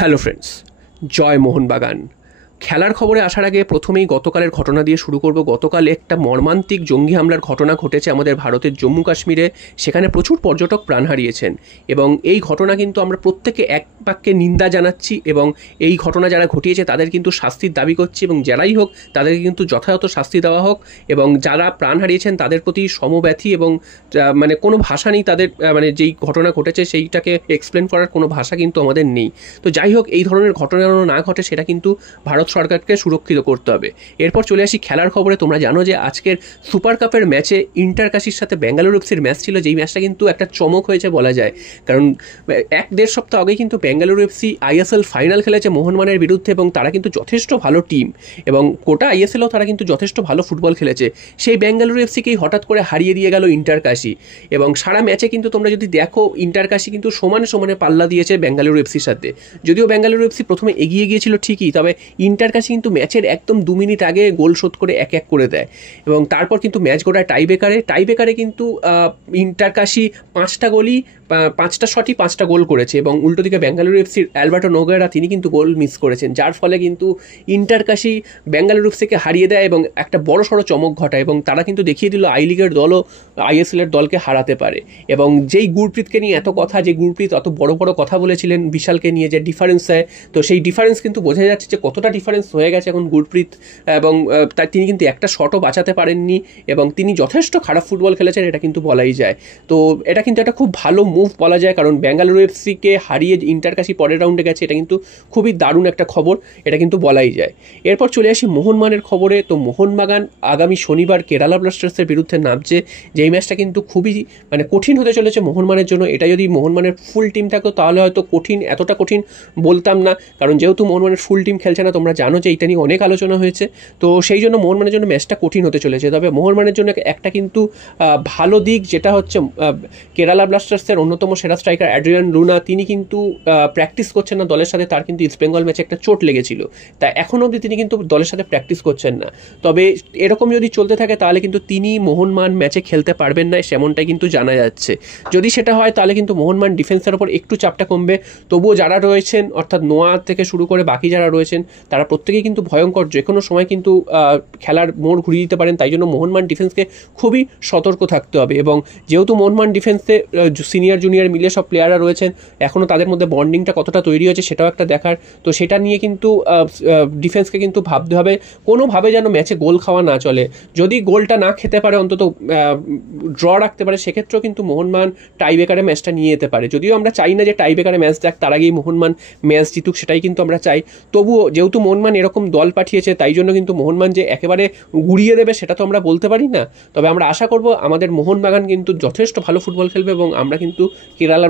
Hello friends, জয় মোহনবাগান। খেলার খবরে আসার আগে প্রথমেই গতকালের ঘটনা দিয়ে শুরু করব। গতকাল একটা মর্মান্তিক জঙ্গি হামলার ঘটনা ঘটেছে আমাদের ভারতের জম্মু কাশ্মীরে। সেখানে প্রচুর পর্যটক প্রাণ হারিয়েছেন এবং এই ঘটনা কিন্তু আমরা প্রত্যেকে এক বাক্যে নিন্দা জানাচ্ছি এবং এই ঘটনা যারা ঘটিয়েছে তাদের কিন্তু শাস্তির দাবি করছি এবং যারাই হোক তাদেরকে কিন্তু যথাযথ শাস্তি দেওয়া হোক এবং যারা প্রাণ হারিয়েছেন তাদের প্রতি সমব্যথী এবং মানে কোনো ভাষা নেই তাদের, মানে যেই ঘটনা ঘটেছে সেইটাকে এক্সপ্লেন করার কোনো ভাষা কিন্তু আমাদের নেই। তো যাই হোক, এই ধরনের ঘটনা যেন না ঘটে সেটা কিন্তু ভারত সরকারকে সুরক্ষিত করতে হবে। এরপর চলে আসি খেলার খবরে। তোমরা জানো যে আজকের সুপার কাপের ম্যাচে ইন্টারকাশির সাথে বেঙ্গালুরু এফসির ম্যাচ ছিল, যেই ম্যাচটা কিন্তু একটা চমক হয়েছে বলা যায়। কারণ 1-1.5 সপ্তাহ আগে কিন্তু বেঙ্গালুরু এফসি আইএসএল ফাইনাল খেলেছে মোহনবাগানের বিরুদ্ধে এবং তারা কিন্তু যথেষ্ট ভালো টিম এবং গোটা আইএসএলও তারা কিন্তু যথেষ্ট ভালো ফুটবল খেলেছে। সেই বেঙ্গালুরু এফসিকেই হঠাৎ করে হারিয়ে দিয়ে গেল ইন্টারকাশি এবং সারা ম্যাচে কিন্তু তোমরা যদি দেখো ইন্টারকাশি কিন্তু সমানে সমানে পাল্লা দিয়েছে বেঙ্গালুরু এফসির সাথে। যদিও বেঙ্গালুরু এফসি প্রথমে এগিয়ে গিয়েছিল ঠিকই, তবে ইন্টারকাশি কিন্তু ম্যাচের একদম 2 মিনিট আগে গোল শোধ করে 1-1 করে দেয় এবং তারপর কিন্তু ম্যাচ গোড়ায় টাইব্রেকারে কিন্তু ইন্টারকাশি 5টা গোলই 5টা শটই 5টা গোল করেছে এবং উল্টো দিকে বেঙ্গালুরু এফসির অ্যালবার্টো নোগেরা তিনি কিন্তু গোল মিস করেছেন, যার ফলে কিন্তু ইন্টারকাশি বেঙ্গালুরু এফসিকে হারিয়ে দেয় এবং একটা বড় সড়ো চমক ঘটায় এবং তারা কিন্তু দেখিয়ে দিল আই লিগের দলও আইএসএল এর দলকে হারাতে পারে। এবং যেই গুরপ্রীতকে নিয়ে এত কথা, যে গুরপ্রীত অত বড় বড় কথা বলেছিলেন বিশালকে নিয়ে যে ডিফারেন্স হয়, তো সেই ডিফারেন্স কিন্তু বোঝা যাচ্ছে যে কতটা ডিফারেন্স হয়ে গেছে এখন গুরপ্রীত এবং তিনি কিন্তু একটা শটও বাঁচাতে পারেননি এবং তিনি যথেষ্ট খারাপ ফুটবল খেলেছেন, এটা কিন্তু বলাই যায়। তো এটা কিন্তু একটা খুব ভালো মুভ বলা যায়, কারণ বেঙ্গালুরু এফসিকে হারিয়ে ইন্টারকাশি পরের রাউন্ডে গেছে, এটা কিন্তু খুবই দারুণ একটা খবর, এটা কিন্তু বলাই যায়। এরপর চলে আসি মোহনবাগানের খবরে। তো মোহনবাগান আগামী শনিবার কেরালা ব্লাস্টার্সের বিরুদ্ধে নামছে, যেই ম্যাচটা কিন্তু খুবই মানে কঠিন হতে চলেছে মোহনবাগানের জন্য। এটা যদি মোহনবাগানের ফুল টিম থাকতো তাহলে হয়তো এতটা কঠিন বলতাম না, কারণ যেহেতু মোহনবাগানের ফুল টিম খেলছে না, তোমরা জানো যে এটা নিয়ে অনেক আলোচনা হয়েছে। তো সেই জন্য মোহনবাগানের জন্য ম্যাচটা কঠিন হতে চলেছে। তবে মোহনবাগানের জন্য একটা কিন্তু ভালো দিক, যেটা হচ্ছে কেরালা ব্লাস্টার্সের অন্যতম সেরা স্ট্রাইকার অ্যাড্রিয়ান লুনা, তিনি কিন্তু প্র্যাকটিস করছেন না দলের সাথে। তার কিন্তু ইস্টবেঙ্গল ম্যাচে একটা চোট লেগেছিল, তাই এখনও অবধি তিনি কিন্তু দলের সাথে প্র্যাকটিস করছেন না। তবে এরকম যদি চলতে থাকে তাহলে কিন্তু তিনি মোহনবাগান ম্যাচে খেলতে পারবেন না, সেমনটাই কিন্তু জানা যাচ্ছে। যদি সেটা হয় তাহলে কিন্তু মোহনবাগান ডিফেন্সের ওপর একটু চাপটা কমবে। তবুও যারা রয়েছেন, অর্থাৎ নোয়া থেকে শুরু করে বাকি যারা রয়েছেন, তারা প্রত্যেকেই কিন্তু ভয়ঙ্কর, যে কোনো সময় কিন্তু খেলার মোড় ঘুরিয়ে দিতে পারেন। তাই জন্য মোহনবাগান ডিফেন্সকে খুবই সতর্ক থাকতে হবে এবং যেহেতু মোহনবাগান ডিফেন্সে সিনিয়র জুনিয়র মিলে সব প্লেয়াররা রয়েছেন, এখনও তাদের মধ্যে বন্ডিংটা কতটা তৈরি হয়েছে সেটাও একটা দেখার। তো সেটা নিয়ে কিন্তু ডিফেন্সকে কিন্তু ভাবতে হবে, কোনোভাবে যেন ম্যাচে গোল খাওয়া না চলে। যদি গোলটা না খেতে পারে, অন্তত ড্র রাখতে পারে, সেক্ষেত্রেও কিন্তু মোহনবাগান টাইব্রেকারে ম্যাচটা নিয়ে যেতে পারে। যদিও আমরা চাই না যে টাইব্রেকারে ম্যাচ দেখ, তার আগেই মোহনবাগান ম্যাচ জিতুক, সেটাই কিন্তু আমরা চাই। তবুও যেহেতু মোহনবাগান এরকম দল পাঠিয়েছে, তাই জন্য কিন্তু মোহনবাগান যে একেবারে গুড়িয়ে দেবে সেটা তো আমরা বলতে পারি না। তবে আমরা আশা করব আমাদের মোহনবাগান কিন্তু যথেষ্ট ভালো ফুটবল খেলবে এবং আমরা কিন্তু কেরালা